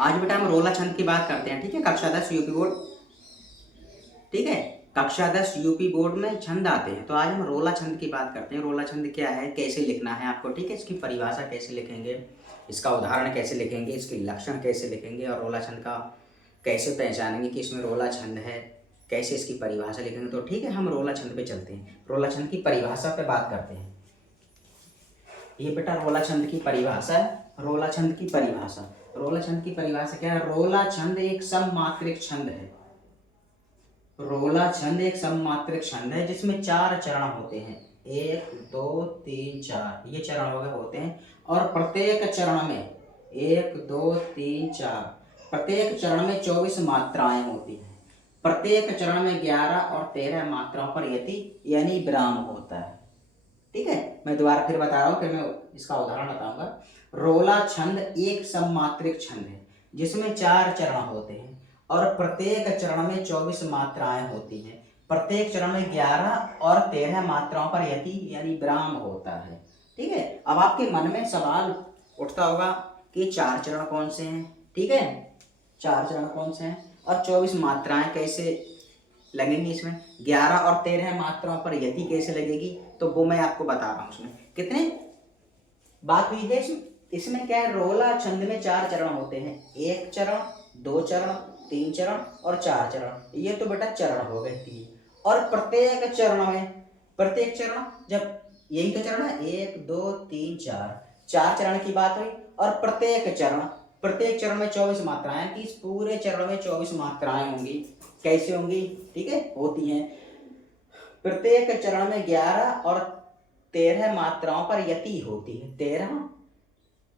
आज बेटा हम रोला छंद की बात करते हैं, ठीक है। कक्षा 10 यूपी बोर्ड, ठीक है। कक्षा 10 यूपी बोर्ड में छंद आते हैं, तो आज हम रोला छंद की बात करते हैं। रोला छंद क्या है, कैसे लिखना है आपको, ठीक है। इसकी परिभाषा कैसे लिखेंगे, इसका उदाहरण कैसे लिखेंगे, इसके लक्षण कैसे लिखेंगे और रोला छंद का कैसे पहचानेंगे कि इसमें रोला छंद है, कैसे इसकी परिभाषा लिखेंगे। तो ठीक है, हम रोला छंद पे चलते हैं, रोला छंद की परिभाषा पे बात करते हैं। ये बेटा रोला छंद की परिभाषा है। रोला छंद की परिभाषा, रोला छंद की परिभाषा क्या है? रोला छंद एक सममात्रिक छंद है। रोला छंद एक सममात्रिक छंद है जिसमें 4 चरण होते हैं। 1 2 3 4 ये चरण हो गए होते हैं। और प्रत्येक चरण में 1 2 3 4 प्रत्येक चरण में 24 मात्राएं होती हैं। प्रत्येक चरण में 11 और 13 मात्राओं पर यति यानी विराम होता है, ठीक है। मैं दोबारा फिर बता रहा हूँ, फिर मैं इसका उदाहरण बताऊंगा। रोला छंद एक सममात्रिक छंद है जिसमें 4 चरण होते हैं और प्रत्येक चरण में 24 मात्राएं होती हैं। प्रत्येक चरण में 11 और 13 मात्राओं पर यति यानी विराम होता है, ठीक है। अब आपके मन में सवाल उठता होगा कि 4 चरण कौन से हैं, ठीक है। 4 चरण कौन से हैं और 24 मात्राएं कैसे लगेंगी इसमें, 11 और 13 मात्राओं पर यति कैसे लगेगी, तो वो मैं आपको बता रहा हूँ। उसमें कितने बात हुई है इसमें क्या है, रोला छंद में 4 चरण होते हैं। 1 चरण, 2 चरण, 3 चरण और 4 चरण। ये तो बेटा चरण हो गए 3। और प्रत्येक चरण में, प्रत्येक चरण जब यही तो चरण है 1 2 3 4 चरण की बात हुई। और प्रत्येक चरण में 24 मात्राएं, कि इस पूरे चरण में 24 मात्राएं होंगी। कैसे होंगी, ठीक है, होती हैं। प्रत्येक चरण में 11 और 13 मात्राओं पर यति होती है।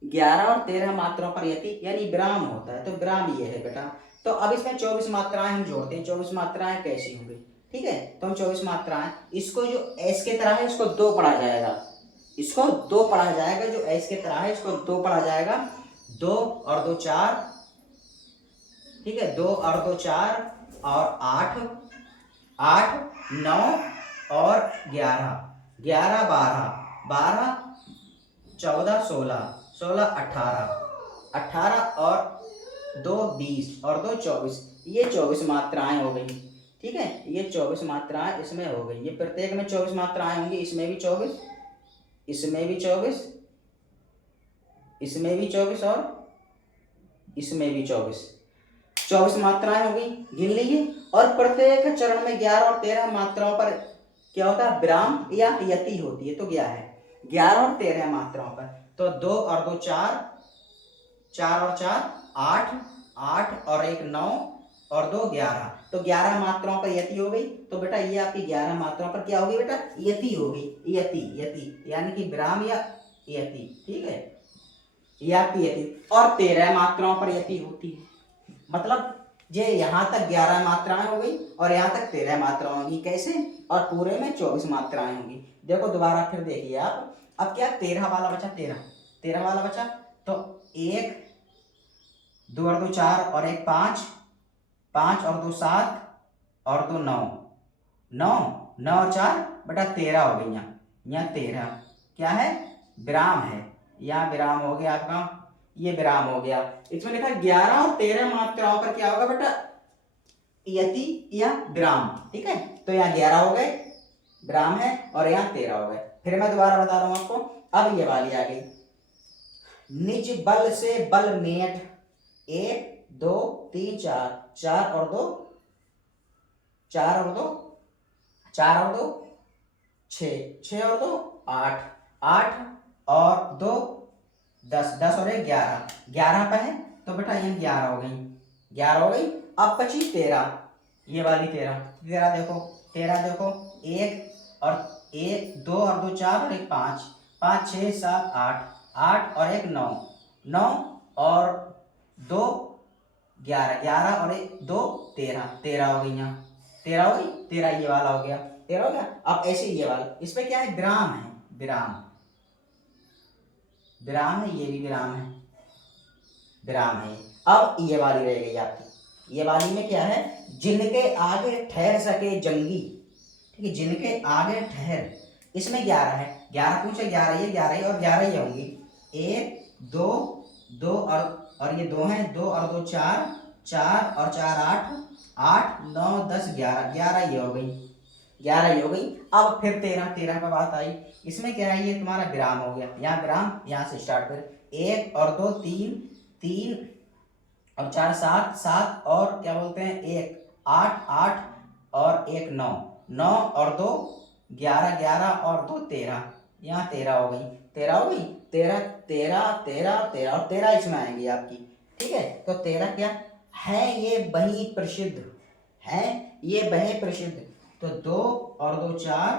11 और 13 मात्राओं पर यति यानी विराम होता है, तो विराम ये है बेटा। तो अब इसमें 24 मात्राएं हम जोड़ते हैं। 24 मात्राएं कैसी होंगी, ठीक है। तो हम 24 मात्राएं, इसको जो एस के तरह है इसको 2 पढ़ा जाएगा, इसको 2 पढ़ा जाएगा। जो एस के तरह है इसको 2 पढ़ा जाएगा। 2 और 2 4, ठीक है। 2 और 2 4 और 8 8 9 और 11 11 12 12 14 16 16 18 18 और 2 20 और 2 24। ये 24 मात्राएं हो गई, ठीक है। ये 24 मात्राएं इसमें हो गई। ये प्रत्येक में 24 मात्राएं होंगी। इसमें भी 24, इसमें भी 24, इसमें भी 24 और इसमें भी 24 मात्राएं होगी, गिन लीजिए। और प्रत्येक चरण में 11 और 13 मात्राओं पर क्या होता है, विराम या यति होती है। तो क्या है, 11 और 13 मात्राओं पर। तो 2 और 2 4, 4 और 4 8, 8 और 1 9 और 2 11। तो 11 मात्राओं पर यति हो गई। तो बेटा ये आपकी 11 मात्राओं पर क्या होगी बेटा, यति होगी। यति यानी कि विराम या यति, ठीक है, ये आपकी यति। और 13 मात्राओं पर यति होती है। मतलब ये यहाँ तक 11 मात्राएं हो गई और यहाँ तक 13 मात्राएं होंगी। कैसे, और पूरे में 24 मात्राएं होंगी। देखो दोबारा फिर देखिए आप। अब क्या 13 वाला बचा, 13 वाला बचा। तो 1 2 और 2 4 और 1 5, 5 और 2 7 और 2 9 9 9 और 4 बेटा 13 हो गई। यहाँ 13 क्या है, विराम है। यहाँ विराम हो गया आपका, ये विराम हो गया। इसमें लिखा 11 और 13 मात्राओं पर क्या होगा बेटा, यति या विराम, ठीक है। तो यहाँ 11 हो गए, विराम है, और यहाँ 13 हो गए। फिर मैं दोबारा बता रहा हूं आपको। अब ये वाली आ गई, निज बल से बल मेट 1 2 3 4, 4 और 2 4 और 2 4 और 2 6, 6 और 2 8, 8 और 2 10, 10 और 1 11, 11 पे है। तो बेटा ये 11 हो गई, 11 हो गई। अब बची 13, ये वाली 13 देखो, 13 देखो, 1 और 1 2 और 2 4 और 1 5, 5 6 7 8, 8 और 1 9, 9 और 2 11, 11 और 1 2 13, 13 हो गई। यहाँ 13 हो गई, 13 ये वाला हो गया, 13 हो गया। अब ऐसे ये वाला, इसमें क्या है, विराम है, विराम विराम है, ये भी विराम है, विराम है। अब ये वाली रह गई आपकी। ये वाली में क्या है, जिनके आगे ठहर सके जंगी, ठीक है, जिनके आगे ठहर। इसमें 11 है, 11 पूछे, 11 ये 11 और 11 ये होंगी। 1 2 2 और और ये 2 हैं, 2 और 2 4, 4 और 4 8, 8 9 10 11, 11 ये हो गई, 11 ये हो गई। अब फिर 13, 13 का बात आई। इसमें क्या है, ये तुम्हारा विराम हो गया, यहाँ विराम, यहाँ से स्टार्ट कर, 1 और 2 3, 3 और 4 7, 7 और क्या बोलते हैं 1 8, 8 और 1 9, 9 और 2 11, 11 और 2 13, यहाँ 13 हो गई, 13 हो गई, 13 13 13 13 और 13 इसमें आएंगी आपकी। ठीक है, तो 13 क्या है, ये बही प्रसिद्ध है, ये बहे प्रसिद्ध। तो 2 और 2 4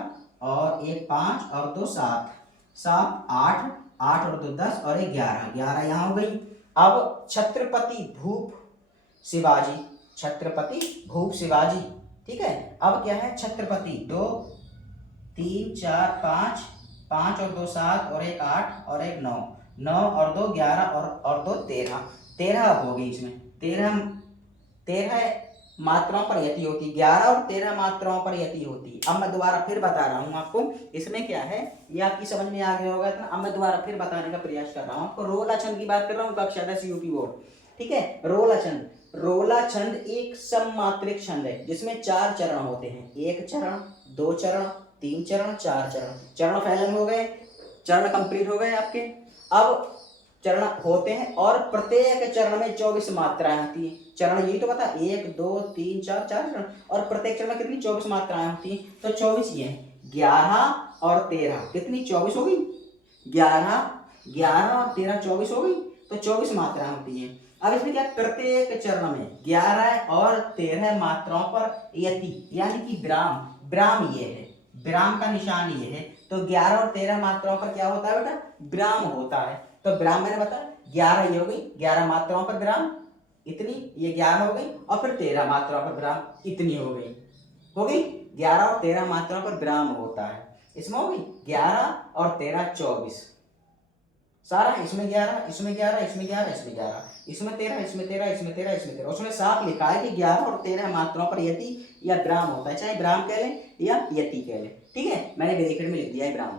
और 1 5 और 2 7, 7 8, 8 और 2 10 और 1 11, 11 यहाँ हो गई। अब छत्रपति भूप शिवाजी, छत्रपति भूप शिवाजी। ठीक है, अब क्या है, छत्रपति 2 3 4 5, 5 और 2 7 और 1 8 और 1 9, 9 और 2 11 और 2 13, 13 हो गई इसमें, 13 मात्राओं पर यति होती, 11 और 13 मात्राओं पर यति होती। अब मैं दोबारा फिर बता रहा हूँ आपको, इसमें क्या है ये आपकी समझ में आ गया होगा। तो अब मैं दोबारा फिर बताने का प्रयास कर रहा हूँ आपको। रोला छंद की बात कर रहा हूँ, कक्षा 10 यूपी बोर्ड। ठीक है, रोला छंद, रोला छंद एक सममात्रिक छंद है जिसमें 4 चरण होते हैं, 1 चरण 2 चरण 3 चरण 4 चरण, चरण फैलन हो गए, चरण कंप्लीट हो गए आपके। अब चरण होते हैं और प्रत्येक चरण में 24 मात्राएं होती हैं। चरण यही तो बता, 1 2 3 4, 4 चरण, और प्रत्येक चरण में कितनी 24 मात्राएं होती हैं। तो 24 ये है, 11 और 13 कितनी 24 हो गई, 11 11 और 13 24 हो गई, तो 24 मात्राएं होती हैं। अब इसमें क्या, प्रत्येक चरण में 11 और 13 मात्राओं पर यति यानी कि विराम, विराम ये है, विराम का निशान ये है। तो 11 और 13 मात्राओं पर क्या होता है बेटा, विराम होता है। तो विराम मैंने बताया 11 ये हो गई, 11 मात्राओं पर विराम इतनी, ये 11 हो गई, और फिर 13 मात्राओं पर विराम इतनी हो गई, 11 और 13 मात्राओं पर विराम होता है। इसमें हो गई 11 और 13 24 सारा, इसमें 11 इसमें 11 इसमें 11 इसमें 11 इसमें 13 इसमें 13 इसमें 13 इसमें 13, उसमें साफ लिखा है कि 11 और 13 मात्राओं पर यति या विराम होता है, चाहे विराम कह लें या यति कह लें। ठीक है, मैंने ब्रैकेट में लिख दिया है विराम।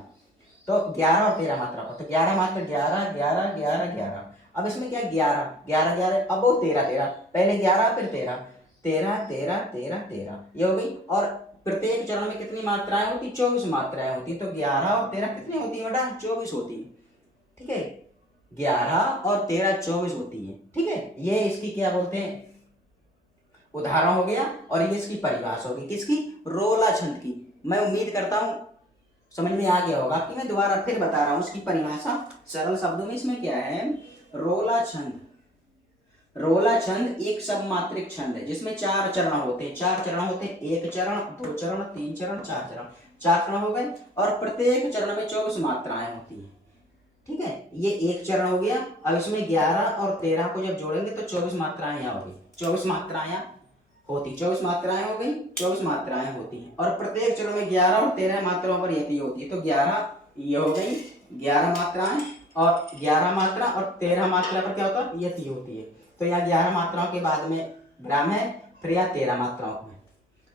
तो 11 और 13 मात्रा पर, तो 11 मात्रा 11 11 11 11। अब इसमें क्या 11 11 11, अब वो 13 13, पहले 11 फिर 13 13 13 13 13 ये हो गई। और प्रत्येक चरण में कितनी मात्राएं होती, 24 मात्राएं होती। तो 11 और 13 कितनी होती है बेटा, 24 होती है। ठीक है, 11 और 13 24 होती है। ठीक है, ये इसकी क्या बोलते हैं उदाहरण हो गया, और ये इसकी परिभाषा होगी किसकी, रोला छंद की। मैं उम्मीद करता हूं समझ में आ गया होगा कि मैं दोबारा फिर बता रहा हूं उसकी परिभाषा सरल शब्दों में। इसमें क्या है, रोला छंद, रोला छंद एक सममात्रिक छंद है जिसमें 4 चरण होते हैं, 4 चरण होते हैं, 1 चरण 2 चरण 3 चरण 4 चरण, 4 चरण हो गए, और प्रत्येक चरण में 24 मात्राएं होती है। ठीक है, ये 1 चरण हो गया। अब इसमें 11 और 13 को जब जोड़ेंगे तो 24 मात्राएं यहाँ होगी, 24 मात्राएं होती, 24 मात्राएं हो गई, 24 मात्राएं होती हैं। और प्रत्येक चरण में 11 और 13 मात्राओं पर यति होती है। तो 11 ये हो गई 11 मात्राएं, और 11 मात्रा और 13 मात्रा पर क्या होता है, यति होती है। तो यहाँ 11 मात्राओं के बाद में विराम है, फिर यहाँ 13 मात्राओं में।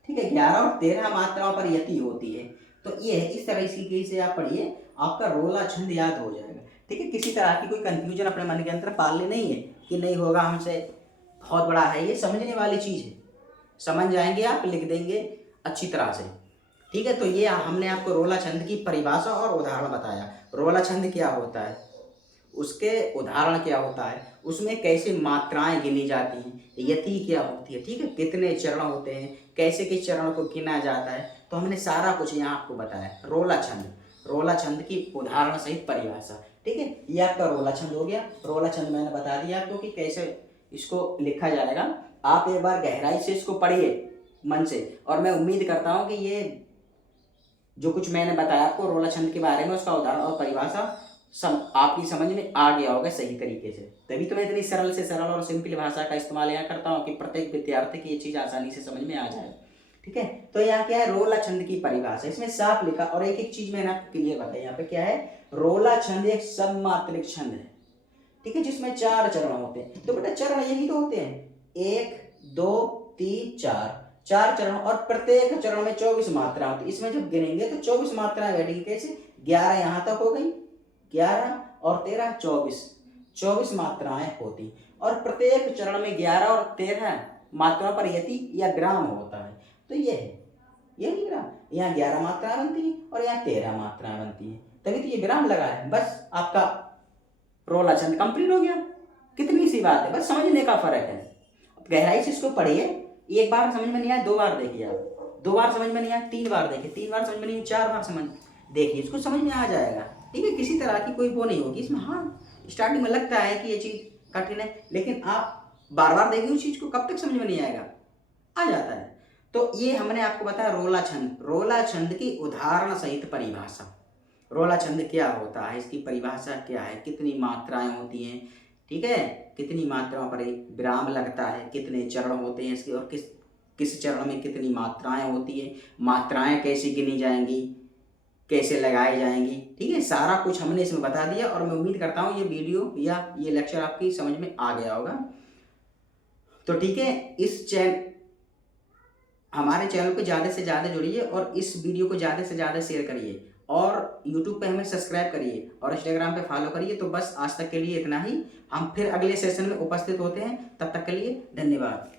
ठीक है, 11 और 13 मात्राओं पर यति होती है। तो ये है, इस तरीके से आप पढ़िए, आपका रोला छंद याद हो जाएगा। ठीक है, किसी तरह की कोई कंफ्यूजन अपने मन के अंदर पालने नहीं है कि नहीं होगा हमसे, बहुत बड़ा है ये, समझने वाली चीज है, समझ जाएंगे आप, लिख देंगे अच्छी तरह से। ठीक है, तो ये हमने आपको रोला छंद की परिभाषा और उदाहरण बताया। रोला छंद क्या होता है, उसके उदाहरण क्या होता है, उसमें कैसे मात्राएं गिनी जाती हैं, यति क्या होती है, ठीक है, कितने चरण होते हैं, कैसे किस चरण को गिना जाता है, तो हमने सारा कुछ यहाँ आपको बताया। रोला छंद, रोला छंद की उदाहरण सहित परिभाषा। ठीक है, ये आपका रोला छंद हो गया। रोला छंद मैंने बता दिया आपको कि कैसे इसको लिखा जाएगा। आप एक बार गहराई से इसको पढ़िए मन से, और मैं उम्मीद करता हूँ कि ये जो कुछ मैंने बताया आपको रोला छंद के बारे में, उसका उदाहरण और परिभाषा आपकी समझ में आ गया होगा सही तरीके से। तभी तो मैं इतनी सरल से सरल और सिंपल भाषा का इस्तेमाल यहाँ करता हूँ कि प्रत्येक विद्यार्थी की ये चीज़ आसानी से समझ में आ जाए। ठीक है, तो यहाँ क्या है, रोला छंद की परिभाषा, इसमें साफ लिखा, और एक एक चीज मैंने आपको क्लियर बताया। यहाँ पे क्या है, रोला छंद एक सममात्रिक छंद है। ठीक है, जिसमें 4 चरण होते हैं। तो बेटा चरण यही तो होते हैं, 1 2 3 4, 4 चरण, और प्रत्येक चरण में 24 मात्रा होती है। इसमें जब गिनेंगे तो 24 मात्राएं बैठेंगी। कैसे, 11 यहाँ तक हो गई, 11 और 13 24, 24 मात्राएं होती। और प्रत्येक चरण में 11 और 13 मात्राओं पर यति या ग्राम होता है। तो ये है, ये नहीं ग्राम, यहाँ 11 मात्राएं बनती हैं और यहाँ 13 मात्राएं बनती हैं, तभी तो ये विराम लगा है। बस आपका रोला छंद कंप्लीट हो गया। कितनी सी बात है, बस समझने का फर्क है। गहराई से इसको पढ़िए, एक बार समझ में नहीं आया 2 बार देखिए, आप 2 बार समझ में नहीं आया 3 बार देखिए, 3 बार समझ में नहीं आया 4 बार समझ देखिए, इसको समझ में आ जाएगा। ठीक है, किसी तरह की कोई वो नहीं होगी इसमें। हाँ, स्टार्टिंग में लगता है कि ये चीज़ कठिन है, लेकिन आप बार बार देखिए उस चीज़ को, कब तक समझ में नहीं आएगा, आ जाता है। तो ये हमने आपको बताया रोला छंद, रोला छंद की उदाहरण सहित परिभाषा। रोला छंद क्या होता है, इसकी परिभाषा क्या है, कितनी मात्राएं होती हैं, ठीक है, कितनी मात्राओं पर विराम लगता है, कितने चरण होते हैं इसके, और किस किस चरण में कितनी मात्राएं होती है, मात्राएं कैसे गिनी जाएंगी, कैसे लगाई जाएंगी। ठीक है, सारा कुछ हमने इसमें बता दिया, और मैं उम्मीद करता हूँ ये वीडियो या ये लेक्चर आपकी समझ में आ गया होगा। तो ठीक है, हमारे चैनल को ज़्यादा से ज़्यादा जुड़िए और इस वीडियो को ज़्यादा से ज़्यादा शेयर करिए, और YouTube पे हमें सब्सक्राइब करिए और Instagram पे फॉलो करिए। तो बस आज तक के लिए इतना ही, हम फिर अगले सेशन में उपस्थित होते हैं, तब तक के लिए धन्यवाद।